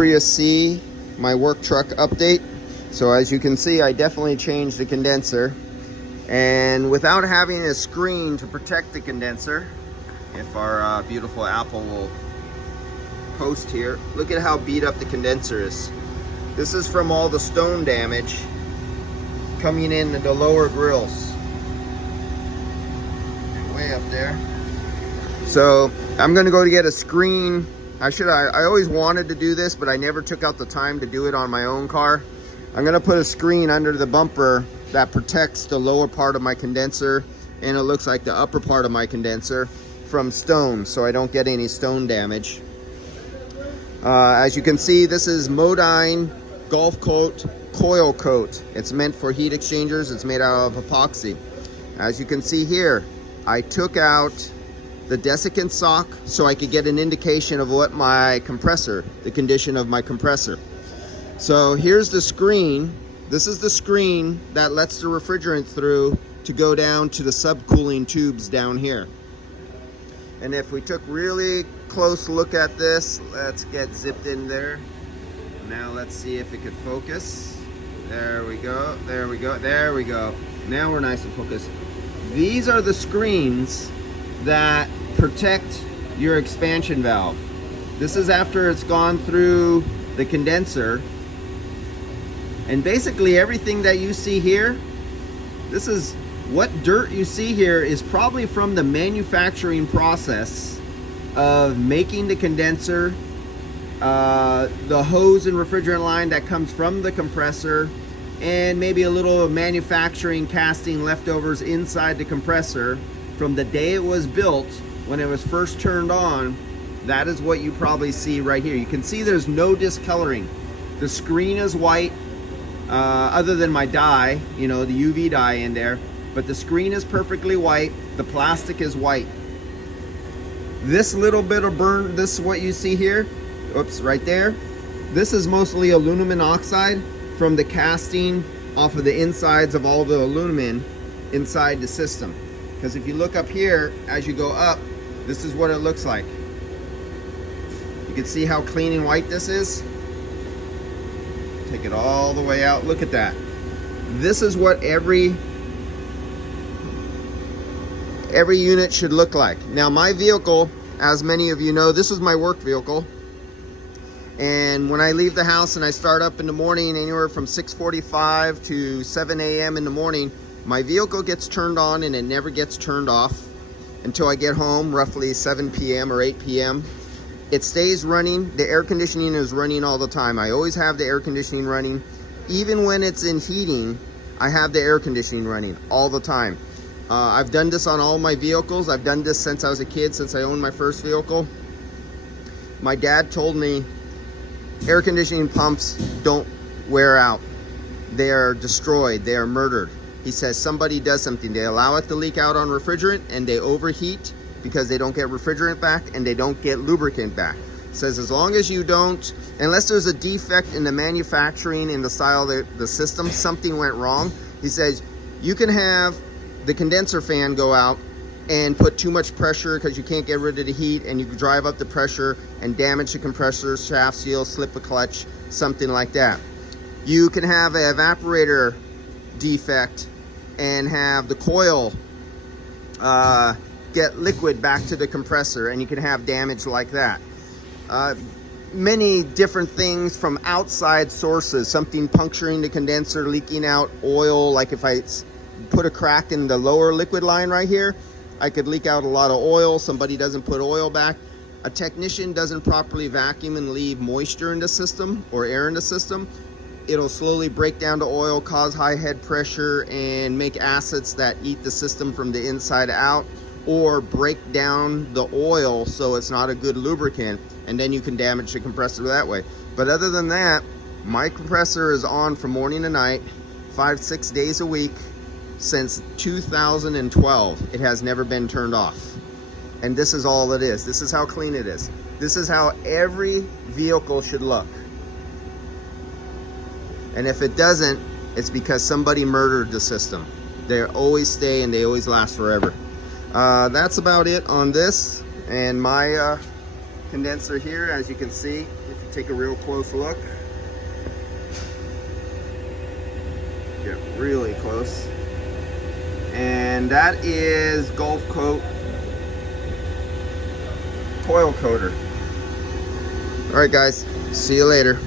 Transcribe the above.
Prius C, my work truck update. So as you can see, I definitely changed the condenser, and without having a screen to protect the condenser, if our beautiful Apple will post here, look at how beat up the condenser is. This is from all the stone damage coming in the lower grills. Way up there. So I'm gonna go to get a screen. I always wanted to do this, but I never took out the time to do it on my own car. I'm gonna put a screen under the bumper that protects the lower part of my condenser, and it looks like the upper part of my condenser, from stone, so I don't get any stone damage. As you can see, this is Modine Golf Coat Coil Coat. It's meant for heat exchangers. It's made out of epoxy. As you can see here, I took out the desiccant sock so I could get an indication of what my compressor, the condition of my compressor. So here's the screen. This is the screen that lets the refrigerant through to go down to the subcooling tubes down here. And if we took really close look at this, let's get zipped in there. Now let's see if it could focus. There we go, there we go, there we go. Now we're nice and focused. These are the screens that protect your expansion valve. This is after it's gone through the condenser. And basically everything that you see here, this is what dirt you see here is probably from the manufacturing process of making the condenser, the hose and refrigerant line that comes from the compressor, and maybe a little manufacturing casting leftovers inside the compressor from the day it was built when it was first turned on. That is what you probably see right here. You can see there's no discoloring. The screen is white, other than my dye, you know, the UV dye in there, but the screen is perfectly white. The plastic is white. This little bit of burn, this is what you see here, oops, right there. This is mostly aluminum oxide from the casting off of the insides of all the aluminum inside the system. Because if you look up here, as you go up, this is what it looks like. You can see how clean and white this is. Take it all the way out, look at that. This is what every unit should look like. Now my vehicle, as many of you know, this is my work vehicle. And when I leave the house and I start up in the morning, anywhere from 6:45 to 7 a.m. in the morning, my vehicle gets turned on and it never gets turned off until I get home, roughly 7 p.m. or 8 p.m. It stays running. The air conditioning is running all the time. I always have the air conditioning running. Even when it's in heating, I have the air conditioning running all the time. I've done this on all my vehicles. I've done this since I was a kid, since I owned my first vehicle. My dad told me air conditioning pumps don't wear out. They are destroyed. They are murdered. He says somebody does something. They allow it to leak out on refrigerant and they overheat because they don't get refrigerant back and they don't get lubricant back. Says as long as you don't, unless there's a defect in the manufacturing, in the style of the system, something went wrong. He says you can have the condenser fan go out and put too much pressure because you can't get rid of the heat, and you can drive up the pressure and damage the compressor, shaft seal, slip a clutch, something like that. You can have an evaporator defect and have the coil get liquid back to the compressor, and you can have damage like that. Many different things from outside sources, something puncturing the condenser, leaking out oil. Like if I put a crack in the lower liquid line right here, I could leak out a lot of oil. Somebody doesn't put oil back. A technician doesn't properly vacuum and leave moisture in the system or air in the system. It'll slowly break down the oil, cause high head pressure, and make acids that eat the system from the inside out, or break down the oil so it's not a good lubricant, and then you can damage the compressor that way. But other than that, my compressor is on from morning to night, 5-6 days a week since 2012. It has never been turned off. And this is all it is. This is how clean it is. This is how every vehicle should look. And if it doesn't, it's because somebody murdered the system. They always stay and they always last forever. That's about it on this and my condenser here, as you can see, if you take a real close look. Get really close. And that is Gulf Coat Coil Coater. All right, guys, see you later.